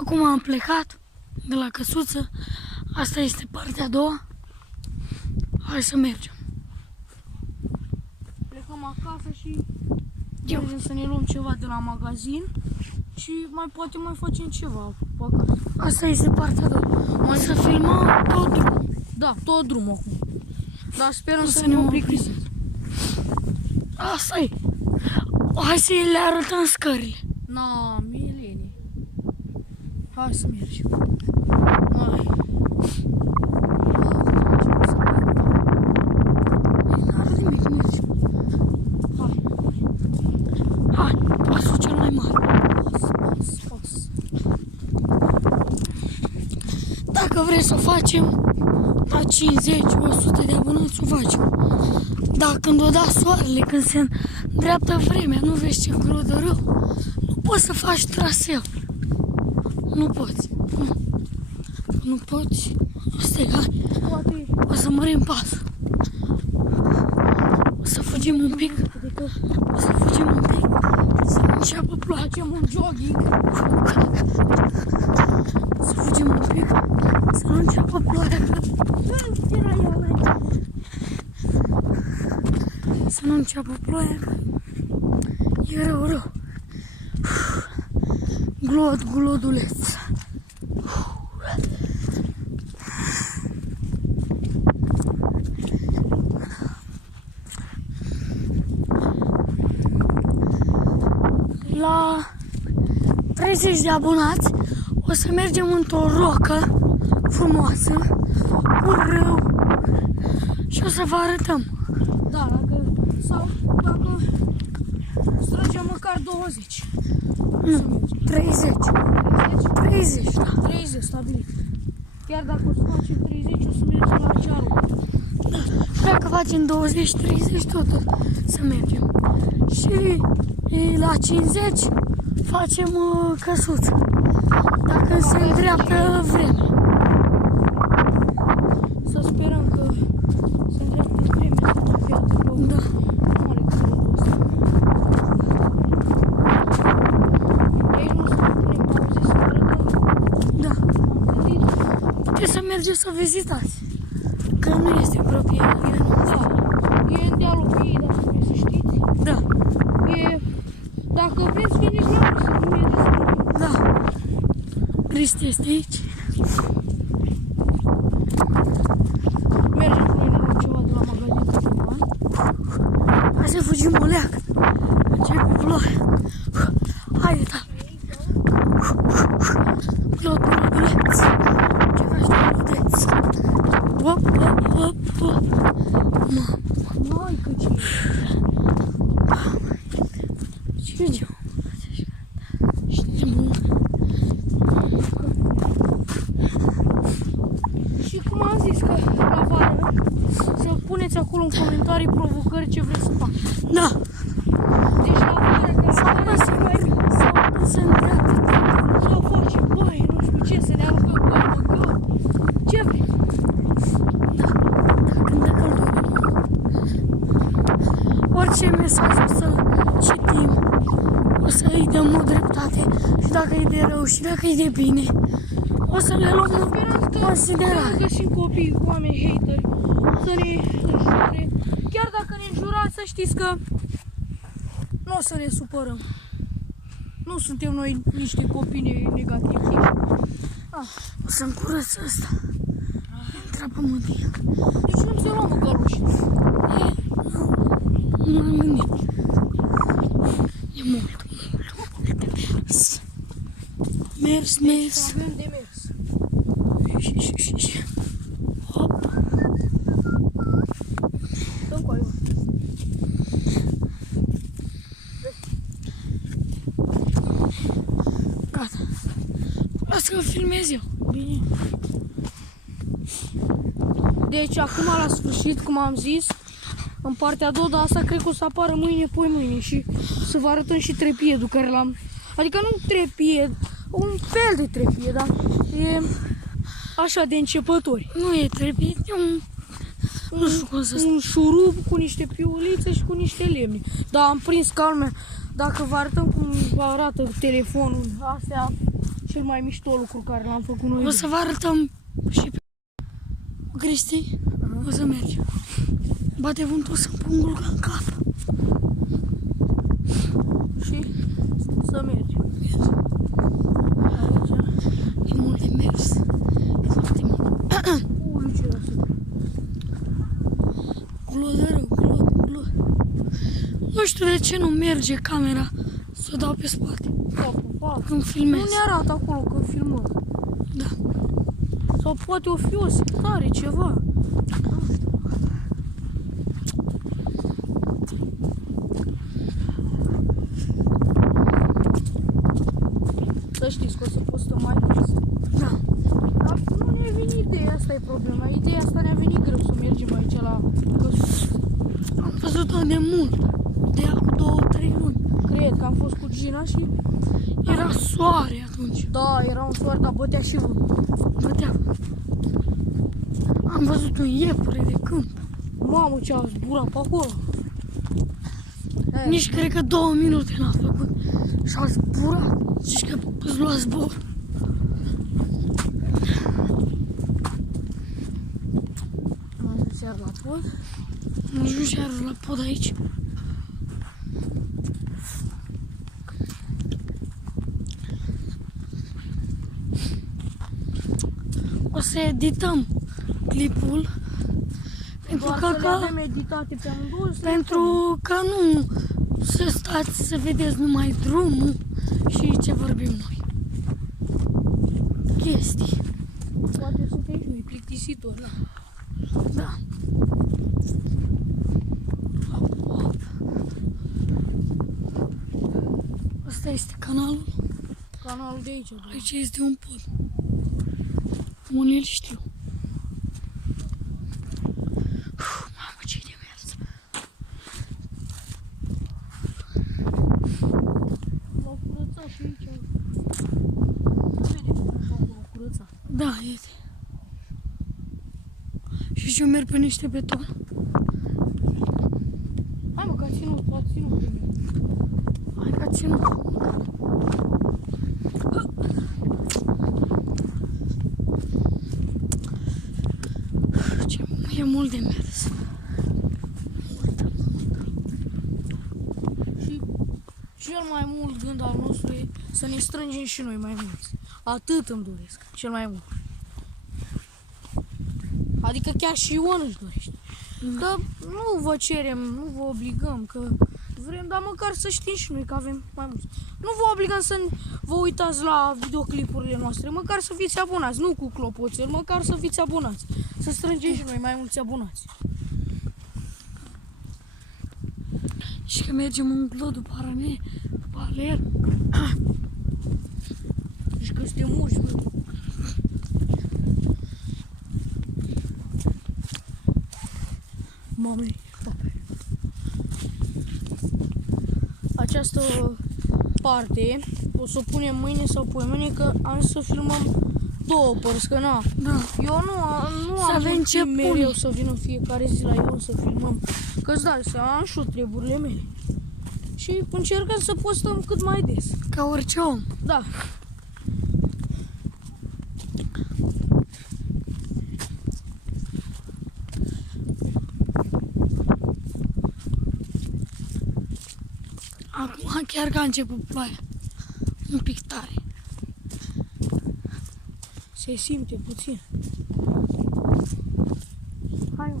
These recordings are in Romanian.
Acum am plecat de la căsuță. Asta este partea a doua. Hai să mergem. Plecăm acasă și mergem să ne luăm ceva de la magazin și poate mai facem ceva pe acasă. Asta este partea a doua. O să filmăm tot drumul. Da, tot drumul acum. Dar sperăm să ne plictisim. Asta e. Hai să le arătăm scările. Na, Mileni. Hai să mergem. Hai. N-are nimic, mergem. Hai. Hai, pasul cel mai mare. Pas. Dacă vreți să o facem, la 50-100 de abonați o facem. Dar când o da soarele, când se îndreaptă vremea, nu vezi ce glodărău, nu poți să faci traseu. Nu poți. Nu poți. Asta e, hai. Poate O să mărim pasul. O să fugim un pic. O să fugim un pic. Să nu înceapă ploaia. facem un jogging. Să fugim un pic. Să nu înceapă ploaia. Să nu înceapă ploaia. E rău. Gloduleț. La 30 de abonați o să mergem într-o rocă frumoasă, cu râu și o să vă arătăm. Da, dacă strângem măcar 20. Nu, 30. 30, da. 30, stabilit. Chiar dacă o să facem 30, o să mergem la acea rocă. Da. Dacă facem 20-30, tot să mergem. Și la 50 facem căsuță. Dacă se îndreaptă vremea. Să sperăm că se îndreaptă vremea să nu fie atât rău. Da. Mare călăul ăsta. De aici nu o să punem pauze să arătăm. Da. Am gândit. Puteți să mergeți să vizitați. Că nu este apropiat. Da. E în dealul Piei, dacă vreți să știți. Da. E... Dacă vreți, veniți la noi să nu mergeți să nu. Da. Cristi este aici. Mergem cu noi, ne luăm ceva de la magazin. Hai să fugim o leacă. Începe ploaia. Haide, da. Gloduleț. Ce faci tu, gloduleț? Hop. Mai că ce Ce? Și cum am zis că la vară să puneți acolo în comentarii provocări ce vreți să fac. Da. Deci la vară că la vară Sau se îndreaptă. sau facem băi, nu știu ce, să ne aruncăm pe mâncări. Ce vrei? Da. Când de căldură. Orice mesaj o să-l citim. O să-i dăm o dreptate. Și dacă e de rău și dacă e de bine, o să le luăm în considerare. Să găsim copii, oameni hateri, să ne înjure. Chiar dacă ne înjurați, să știți că nu o să ne supărăm. Nu suntem noi niște copii negativi. O să-mi curăț ăsta. Intra pe mânie. Deci nu se luăm găluși. Nu am gândit. E mult de mers. Mers. Avem de mers. Și. Hop. Dăm cu aia. Gata. Lasă că filmez eu. Bine. Deci acum la sfârșit, cum am zis, în partea a doua, dar asta cred că o să apară mâine, mâine și să vă arătăm și trepiedul care l-am... Adică nu trepied, un fel de trepied, dar e așa de începători. Nu e trepid, e un... Nu știu cum să spun. Un șurub cu niște piulițe și cu niște lemne. Dar am prins calmea. Dacă vă arătăm cum arată telefonul, astea și cel mai mișto lucru care l-am făcut noi. O să vă arătăm și pe Cristi. O să mergem. Bate vântul să-mi pun gulga în cap. Și să mergem. E mult de mers. E foarte mult. Ui, ce răsut. Glodă rău, glod. Nu știu de ce nu merge camera să o dau pe spate când Nu filmez. ne arată acolo când filmăm. Da. Sau poate o fi o setare, ceva. Să știți că o să postăm mai des. Da. Dar nu ne-a venit ideea, asta e problema. Ideea asta ne-a venit greu să mergem aici la căsuță. Am văzut-o de mult. De acum 2-3 luni. Cred că am fost cu Gina și... Era soare atunci. Da, era un soare, dar bătea și vânt. Bătea. Am văzut un iepure de câmp. Mamă, ce a zburat pe acolo. Nici cred că 2 minute n-a făcut. Și a zburat. Zici că îți lua zbor. Am dus iar la pod. Nu știu iar la pod aici. O să edităm clipul pentru Doar că, să le avem editate pe amândouă. pentru că nu să stați să vedeți numai drumul și ce vorbim noi. Chestii. Poate să fie și plictisitor, da. Da. Asta este canalul. Canalul de aici, da. Aici este un pod. Unii îl știu. Mamă, ce de mers. L-au curățat și aici. Vede cum l-au curățat. Da, este. Și eu merg pe niște beton. Hai mă, că a ținut pe mine. Hai că ținut. E mult de mers. Și cel mai mult gând al nostru e să ne strângem și noi mai mulți. Atât îmi doresc, cel mai mult. Adică chiar și Ion își dorește. Că nu vă cerem, nu vă obligăm, că vrem, dar măcar să știm și noi că avem mai mulți. Nu vă obligăm să vă uitați la videoclipurile noastre, măcar să fiți abonați, nu cu clopoțel, măcar să fiți abonați. Să strângem și noi mai mulți abonați. Și că mergem în glod după arane, după aler. Și că suntem mulți, bă. Mame, această parte o să o punem mâine sau poimâine, că am zis să filmăm două părți, că na. Da. Eu nu Să am avem ce timp mereu pune. să vină fiecare zi la Ion să filmăm, că-ți dai seama, am și eu treburile mele. Și încercăm să postăm cât mai des. Ca orice om. Da. Acum chiar că a început ploaia. Un pic tare. Se simte puțin. Hai, mă.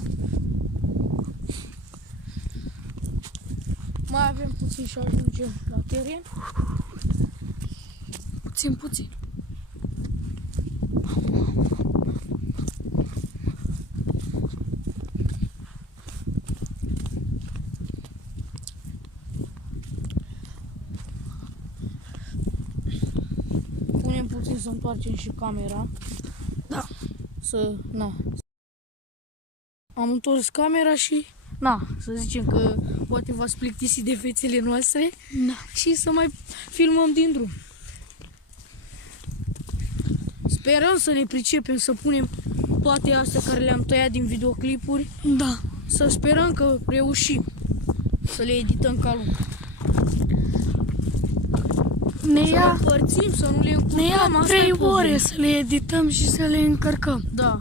Mai avem puțin și ajungem la teren. Puțin. Punem puțin să întoarcem și camera. Da. Na. Am întors camera și na, să zicem că poate v-ați plictisit de fețele noastre. Da. Și să mai filmăm din drum. Sperăm să ne pricepem să punem toate astea care le-am tăiat din videoclipuri. Da. Să sperăm că reușim să le edităm ca lumea. Ne Să ia, le împărțim, să nu le încurcăm. ne ia asta 3 e ore problema. să le edităm și să le încărcăm. Da.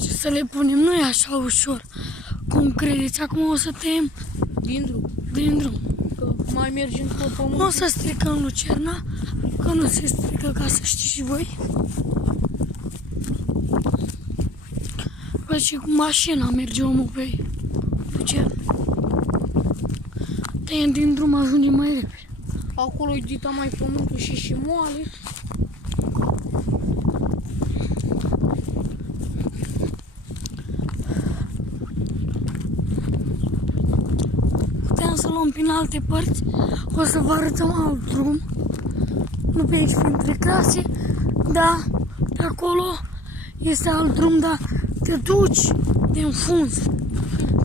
Și să le punem. Nu e așa ușor. Cum credeți? Acum o să tăiem Din drum. din drum. Că mai mergem pe pământ. Nu o să stricăm Lucerna, că nu se strică, ca să știți și voi. Păi și cu mașina merge omul pe Lucerna. Tăiem din drum, ajungem mai repede. Acolo e dita mai pământul și moale. Puteam să luăm prin alte părți, o să vă arătăm alt drum. Nu pe aici, printre crase, dar de acolo este alt drum, dar te duci din fund.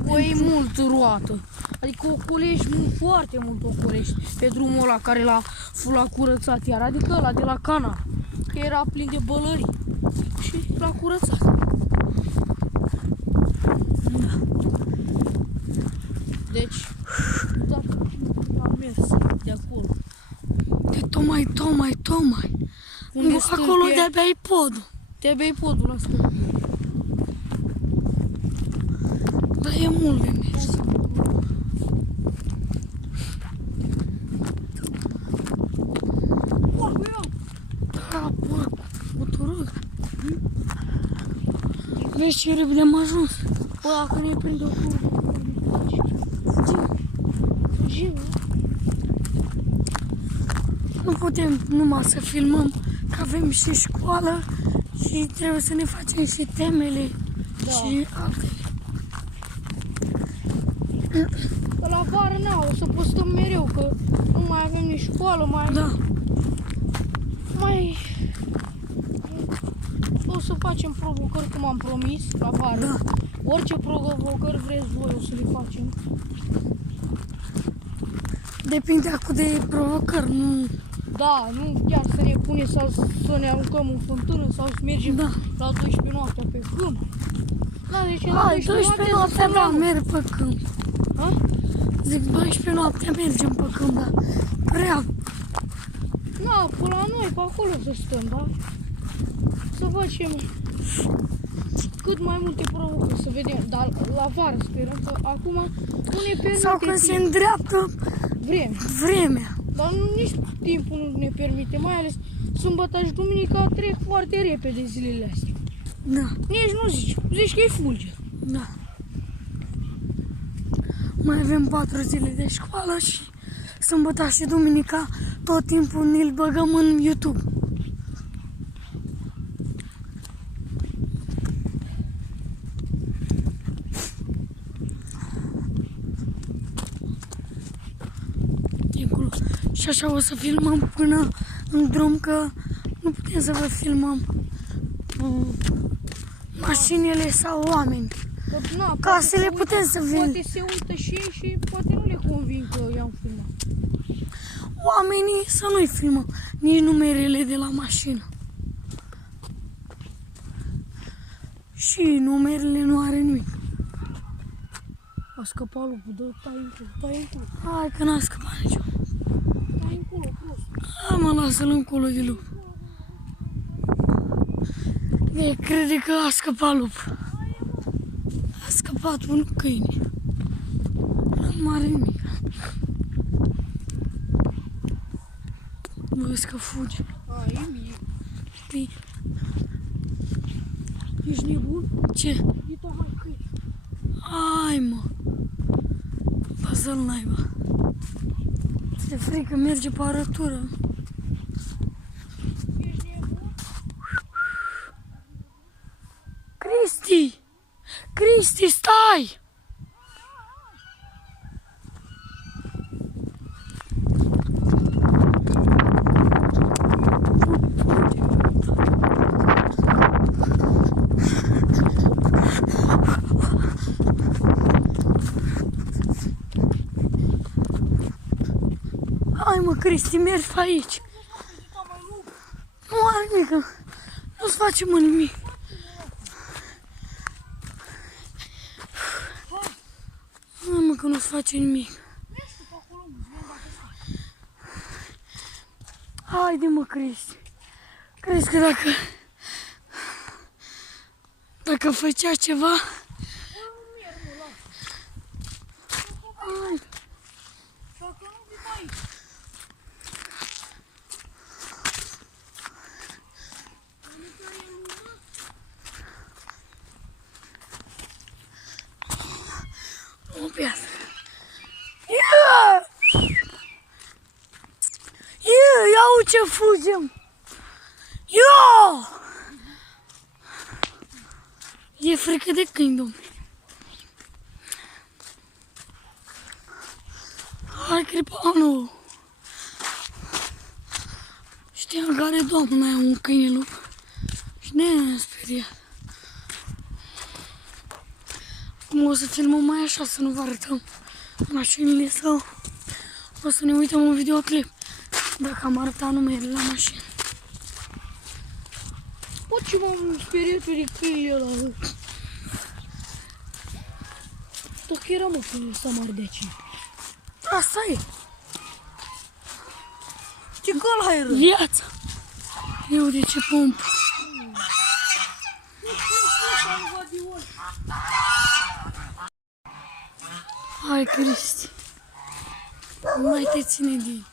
O e mult roată. Adică ocolești foarte mult ocolești pe drumul ăla care l-a curățat iar. Adică ăla de la Cana. Că era plin de bălării. Și l-a curățat. Da. Deci, dacă am mers de acolo. De tocmai. Unde Nu, stâlpie, acolo de-abia e podul. te bei podul la stâlpie. Dar e mult de mers. Da, porc, motorul. Vezi ce repede am ajuns. Bă, dacă ne prinde o turbă, fugim, Nu putem numai să filmăm, că avem și școală și trebuie să ne facem și temele Da. și altele. Că la vară n-au, o să postăm mereu, că nu mai avem nici școală, Da, mai... O să facem provocări cum am promis, la vară. Da. Orice provocări vreți voi, o să le facem. depinde acum de provocări, nu... Da, nu chiar să ne punem să ne aruncăm în fântână sau să mergem Da. la 12 noaptea pe câmp. Da, deci la Hai, 12 noaptea, să da, stăm merg pe câmp. la... Zic, 12 noaptea mergem pe câmp, da. Prea, Da, până la noi, pe acolo să stăm, da? Să facem cât mai multe provocări, să vedem, dar la vară sperăm, că acum nu ne permite sau când se timp, îndreaptă vreme. vremea. Dar nici timpul nu ne permite, mai ales sâmbătă și duminica trec foarte repede zilele astea. Da, Nici nu zici că e fulger. da. Mai avem 4 zile de școală și sâmbătă și duminica tot timpul ne-l băgăm în YouTube. Dincolo. Și așa o să filmăm până în drum, că nu putem să vă filmăm mașinile sau oameni. Că, na, Casele poate se putem să vedem. Poate se uită și ei și poate nu le convin că i-am filmat. Oamenii să nu-i filmăm, nici numerele de la mașină. Și numerele nu are nimic. A scăpat lupul, dă, tai în culo. Hai că n-a scăpat niciun. Tai în culo, prost. Hai mă, lasă-l încolo de lup. E, crede că a scăpat lup. A scăpat un câine. Nu are nimic. Vezi că fuge. A, e mie. Bine. Ești nebun? Ce? E tot mai câini. Hai mă. Lasă-l naiba. Ți-e frică, merge pe arătură. Ești nebun? Cristi! Cristi, stai! Hai mă, Cristi, mergi pe aici. Nu are nimic, nu-ți face mă nimic. Hai mă, că nu-ți face nimic. Haide mă, Cristi. Crezi că dacă făcea ceva... Haide. O piatră. Ia uite ce fugem! Ia! E frică de câini, domnule. Hai, Cripanul! Știam că are doamna aia un câine lup. Și ne-am speriat. Acum o să filmăm mai așa, să nu vă arătăm mașinile sau o să ne uităm un videoclip. Dacă am arătat numerele la mașină. Bă, ce m-am speriat eu de câinile ăla. Tot era, mă, că ăsta mare de aici. Asta e. Ce că ăla era? Viața. Eu de ce pompă. Hai, Cristi. Nu mai te ține din...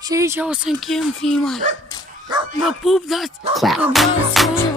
Și aici o să încheiem filmarea. Vă pup, dați... Clap.